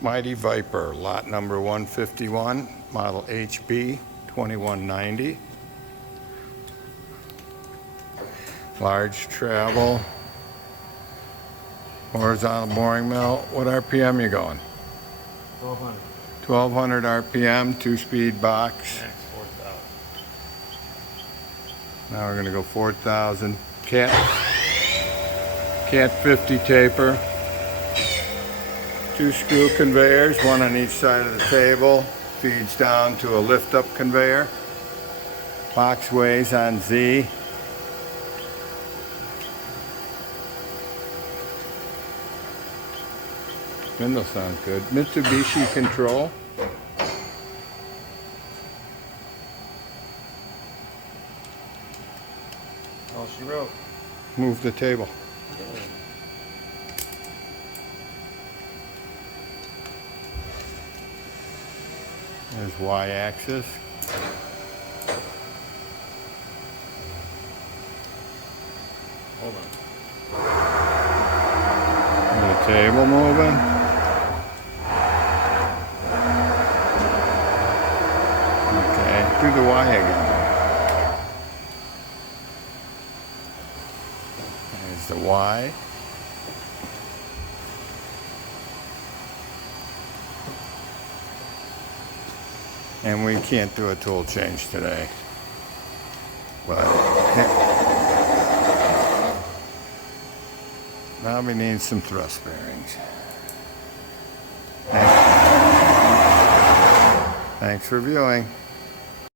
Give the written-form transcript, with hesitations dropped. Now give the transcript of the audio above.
Mighty Viper, lot number 151, model HB2190. Large travel, horizontal boring mill. What RPM you going? 1200. 1200 RPM, 2-speed box. Max 4,000. Now we're gonna go 4,000. Cat 50 taper. 2 screw conveyors, one on each side of the table. Feeds down to a lift-up conveyor. Box weighs on Z. Spindle sounds good. Mitsubishi control. All she wrote. Move the table. There's Y-axis. Hold on. The table moving. Okay, do the Y again. There's the Y. And we can't do a tool change today. But now we need some thrust bearings. Thanks for viewing.